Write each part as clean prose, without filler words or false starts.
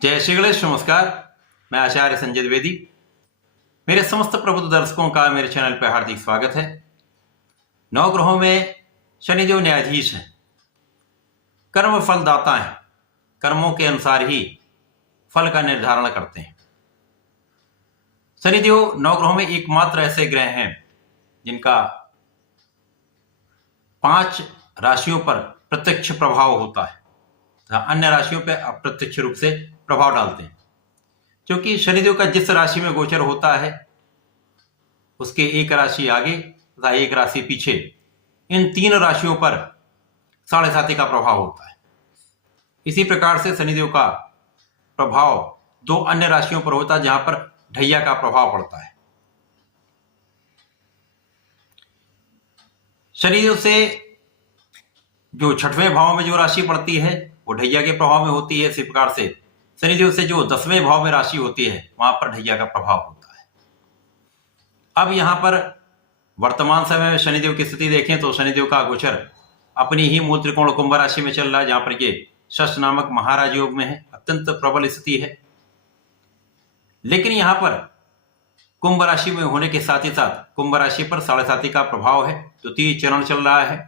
जय श्री गणेश। नमस्कार, मैं आचार्य संजय द्विवेदी। मेरे समस्त प्रबुद्ध दर्शकों का मेरे चैनल पर हार्दिक स्वागत है। 9 ग्रहों में शनिदेव न्यायाधीश हैं, कर्म फलदाता हैं, कर्मों के अनुसार ही फल का निर्धारण करते हैं। शनिदेव 9 ग्रहों में एकमात्र ऐसे ग्रह हैं जिनका 5 राशियों पर प्रत्यक्ष प्रभाव होता है, अन्य राशियों पर अप्रत्यक्ष रूप से प्रभाव डालते हैं। क्योंकि शनिदेव का जिस राशि में गोचर होता है उसके एक राशि आगे तथा एक राशि पीछे, इन 3 राशियों पर 7.5 का प्रभाव होता है। इसी प्रकार से शनिदेव का प्रभाव 2 अन्य राशियों पर होता है जहां पर ढैया का प्रभाव पड़ता है। शनिदेव से जो 6वें भाव में जो राशि पड़ती है वो ढैया के प्रभाव में होती है। इसी प्रकार से शनिदेव से जो 10वें भाव में राशि होती है वहां पर ढैया का प्रभाव होता है। अब यहां पर वर्तमान समय में शनिदेव की स्थिति देखें तो शनिदेव का गोचर अपनी ही मूल त्रिकोण कुंभ राशि में चल रहा है, जहां पर ये षष्ठ नामक महाराज योग में है। अत्यंत प्रबल स्थिति है। लेकिन यहां पर कुंभ राशि में होने के साथ ही साथ कुंभ राशि पर 7.5 का प्रभाव है। द्वितीय चरण चल रहा है।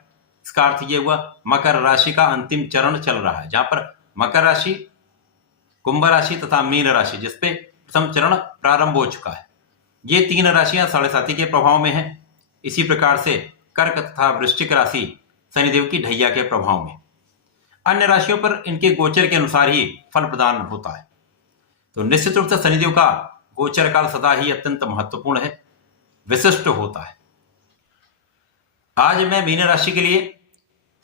इसका अर्थ ये हुआ मकर राशि का अंतिम चरण चल रहा है, जहां पर मकर राशि, कुंभ राशि तथा मीन राशि जिसपे प्रथम चरण प्रारंभ हो चुका है, ये 3 राशियां 7.5 के प्रभाव में हैं। इसी प्रकार से कर्क तथा वृश्चिक राशि शनिदेव की ढैया के प्रभाव में। अन्य राशियों पर इनके गोचर के अनुसार ही फल प्रदान होता है। तो निश्चित रूप से शनिदेव का गोचर काल सदा ही अत्यंत महत्वपूर्ण है, विशिष्ट होता है। आज मैं मीन राशि के लिए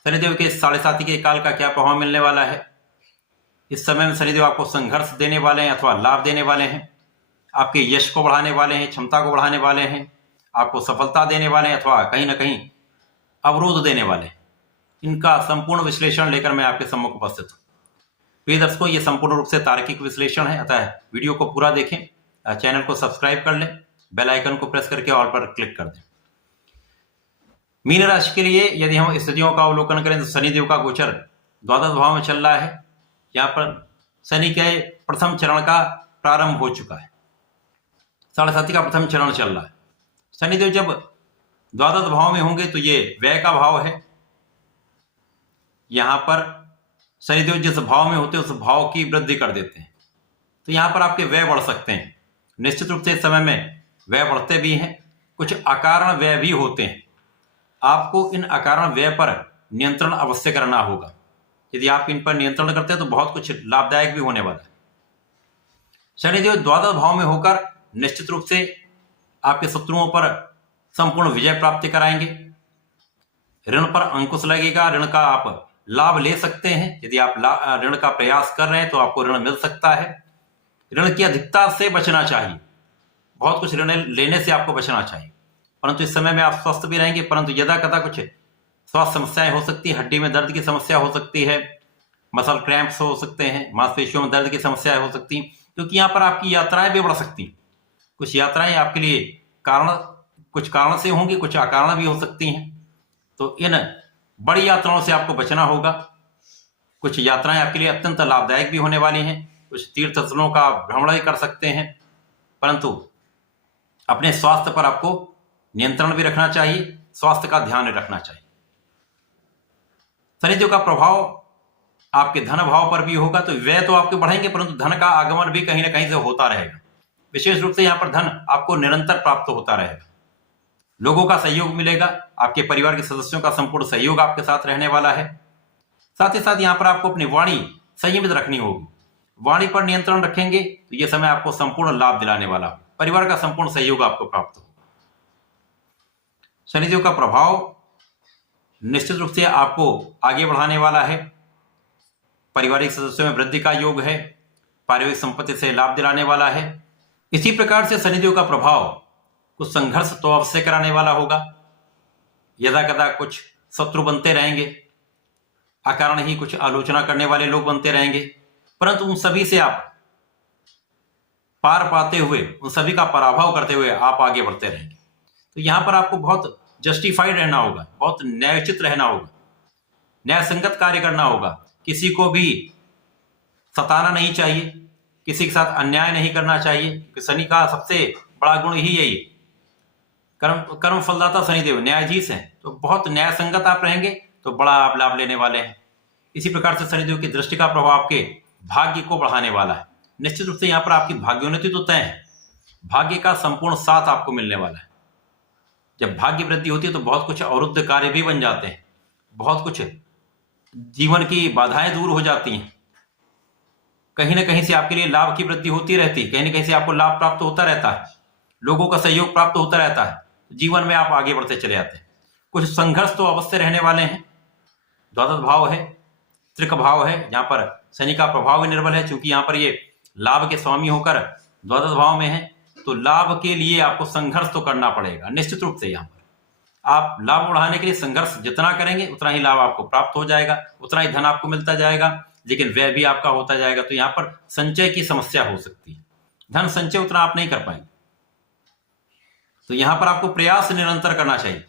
शनिदेव के 7.5 के काल का क्या प्रभाव मिलने वाला है। इस समय में शनिदेव आपको संघर्ष देने वाले हैं अथवा लाभ देने वाले हैं, आपके यश को बढ़ाने वाले हैं, क्षमता को बढ़ाने वाले हैं, आपको सफलता देने वाले हैं अथवा कहीं ना कहीं अवरोध देने वाले हैं। इनका संपूर्ण विश्लेषण लेकर मैं आपके सम्मुख उपस्थित हूँ। प्रिय दर्शकों, ये संपूर्ण रूप से तार्किक विश्लेषण है, अतः वीडियो को पूरा देखें, चैनल को सब्सक्राइब कर लें, बेल आइकन को प्रेस करके ऑल पर क्लिक कर दें। मीन राशि के लिए यदि हम स्थितियों का अवलोकन करें तो शनिदेव का गोचर द्वादश भाव में चल रहा है। यहाँ पर शनि के प्रथम चरण का प्रारंभ हो चुका है। 7.5 का प्रथम चरण चल रहा है। शनिदेव जब द्वादश भाव में होंगे तो ये व्यय का भाव है। यहाँ पर शनिदेव जिस भाव में होते हैं उस भाव की वृद्धि कर देते हैं, तो यहाँ पर आपके व्यय बढ़ सकते हैं। निश्चित रूप से इस समय में व्यय बढ़ते भी हैं, कुछ अकारण व्यय भी होते हैं। आपको इन अकारण व्यय पर नियंत्रण अवश्य करना होगा। यदि आप इन पर नियंत्रण करते हैं तो बहुत कुछ लाभदायक भी होने वाला है। शनिदेव द्वादश भाव में होकर निश्चित रूप से आपके शत्रुओं पर संपूर्ण विजय प्राप्ति कराएंगे। ऋण पर अंकुश लगेगा, ऋण का आप लाभ ले सकते हैं। यदि आप ऋण का प्रयास कर रहे हैं तो आपको ऋण मिल सकता है। ऋण की अधिकता से बचना चाहिए, बहुत कुछ ऋण लेने से आपको बचना चाहिए। परंतु इस समय में आप स्वस्थ भी रहेंगे, परंतु यदा कदा कुछ स्वास्थ्य समस्याएं हो सकती है। हड्डी में दर्द की समस्या हो सकती है, मसल क्रैम्प्स हो सकते हैं, मांसपेशियों में दर्द की समस्याएं हो सकती हैं, क्योंकि यहाँ पर आपकी यात्राएं भी बढ़ सकती हैं। कुछ यात्राएं आपके लिए कुछ कारण से होंगी, कुछ अकारण भी हो सकती हैं। तो इन बड़ी यात्राओं से आपको बचना होगा। कुछ यात्राएं आपके लिए अत्यंत लाभदायक भी होने वाली हैं। कुछ तीर्थ स्थलों का भ्रमण भी कर सकते हैं, परंतु अपने स्वास्थ्य पर आपको नियंत्रण भी रखना चाहिए, स्वास्थ्य का ध्यान रखना चाहिए। शनिदेव का प्रभाव आपके धन भाव पर भी होगा, तो व्यय तो आपके बढ़ेंगे परंतु धन का आगमन भी कहीं ना कहीं से होता रहेगा। विशेष रूप से यहाँ पर धन आपको निरंतर प्राप्त होता रहेगा। लोगों का सहयोग मिलेगा, आपके परिवार के सदस्यों का संपूर्ण सहयोग आपके साथ रहने वाला है। साथ ही साथ यहाँ पर आपको अपनी वाणी संयमित रखनी होगी। वाणी पर नियंत्रण रखेंगे तो यह समय आपको संपूर्ण लाभ दिलाने वाला हो। परिवार का संपूर्ण सहयोग आपको प्राप्त होगा। शनिदेव का प्रभाव निश्चित रूप से आपको आगे बढ़ाने वाला है। पारिवारिक सदस्यों में वृद्धि का योग है, पारिवारिक संपत्ति से लाभ दिलाने वाला है। इसी प्रकार से शनिदेव का प्रभाव कुछ संघर्ष तो अवश्य कराने वाला होगा। यदा कदा कुछ शत्रु बनते रहेंगे, अकारण ही कुछ आलोचना करने वाले लोग बनते रहेंगे, परंतु उन सभी से आप पार पाते हुए, उन सभी का पराभव करते हुए आप आगे बढ़ते रहेंगे। तो यहां पर आपको बहुत जस्टिफाइड रहना होगा, बहुत न्यायोचित रहना होगा, न्याय संगत कार्य करना होगा। किसी को भी सताना नहीं चाहिए, किसी के साथ अन्याय नहीं करना चाहिए, क्योंकि शनि का सबसे बड़ा गुण ही यही है। कर्म फलदाता शनिदेव न्यायाधीश हैं, तो बहुत न्याय संगत आप रहेंगे तो बड़ा आप लाभ लेने वाले हैं। इसी प्रकार से शनिदेव की दृष्टि का प्रभाव आपके भाग्य को बढ़ाने वाला है। निश्चित रूप से यहाँ पर आपकी भाग्योन्नति तो तय है, भाग्य का संपूर्ण साथ आपको मिलने वाला है। जब भाग्य वृद्धि होती है तो बहुत कुछ अवरुद्ध कार्य भी बन जाते हैं, बहुत कुछ जीवन की बाधाएं दूर हो जाती हैं, कहीं ना कहीं से आपके लिए लाभ की वृद्धि होती रहती है, कहीं ना कहीं से आपको लाभ प्राप्त होता रहता है, लोगों का सहयोग प्राप्त होता रहता है, जीवन में आप आगे बढ़ते चले जाते हैं। कुछ संघर्ष तो अवश्य रहने वाले हैं। द्वादश भाव है, त्रिक भाव है, जहां पर शनि का प्रभाव भी निर्बल है, क्योंकि यहाँ पर ये लाभ के स्वामी होकर द्वादश भाव में है, तो लाभ के लिए आपको संघर्ष तो करना पड़ेगा। निश्चित रूप से यहाँ पर आप लाभ बढ़ाने के लिए संघर्ष जितना करेंगे उतना ही लाभ आपको प्राप्त हो जाएगा, उतना ही धन आपको मिलता जाएगा, लेकिन व्यय भी आपका होता जाएगा। तो यहाँ पर संचय की समस्या हो सकती है, धन संचय उतना आप नहीं कर पाएंगे। तो यहाँ पर आपको प्रयास निरंतर करना चाहिए,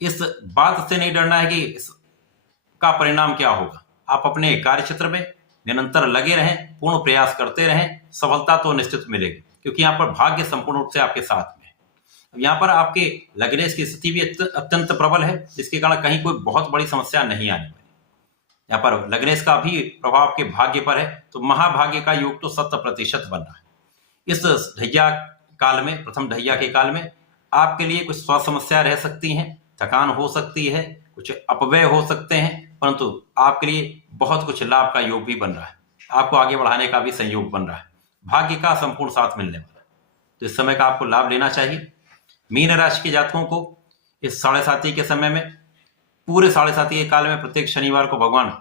इस बात से नहीं डरना है कि इसका परिणाम क्या होगा। आप अपने कार्य क्षेत्र में निरंतर लगे रहें, पूर्ण प्रयास करते रहें, सफलता तो निश्चित मिलेगी, क्योंकि यहाँ पर भाग्य संपूर्ण रूप से आपके साथ में है। अब यहाँ पर आपके लग्नेश की स्थिति भी अत्यंत प्रबल है, जिसके कारण कहीं कोई बहुत बड़ी समस्या नहीं आने वाली। यहाँ पर लग्नेश का भी प्रभाव आपके भाग्य पर है, तो महाभाग्य का योग तो 100% बन रहा है। इस ढैया काल में, प्रथम ढैया के काल में आपके लिए कुछ स्वास्थ्य समस्या रह सकती हैं, थकान हो सकती है, कुछ अपव्यय हो सकते हैं, परंतु आपके लिए बहुत कुछ लाभ का योग भी बन रहा है, आपको आगे बढ़ाने का भी संयोग बन रहा है, भाग्य का संपूर्ण साथ मिलने वाला है। तो इस समय का आपको लाभ लेना चाहिए। मीन राशि के जातकों को इस 7.5 के समय में, पूरे 7.5 के काल में प्रत्येक शनिवार को भगवान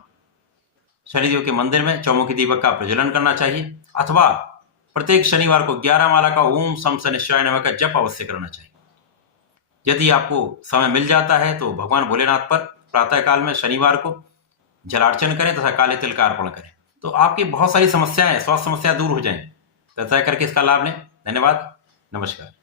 शनिदेव के मंदिर में चौमुखी दीपक का प्रज्वलन करना चाहिए, अथवा प्रत्येक शनिवार को 11 माला का ओम सम शनिश्चराय नमः का जप अवश्य करना चाहिए। यदि आपको समय मिल जाता है तो भगवान भोलेनाथ पर प्रातः काल में शनिवार को जलार्चन करें तथा काले तिल का अर्पण करें, तो आपकी बहुत सारी समस्याएं, स्वास्थ्य समस्या दूर हो जाएंगी। तथा करके इसका लाभ लें। धन्यवाद, नमस्कार।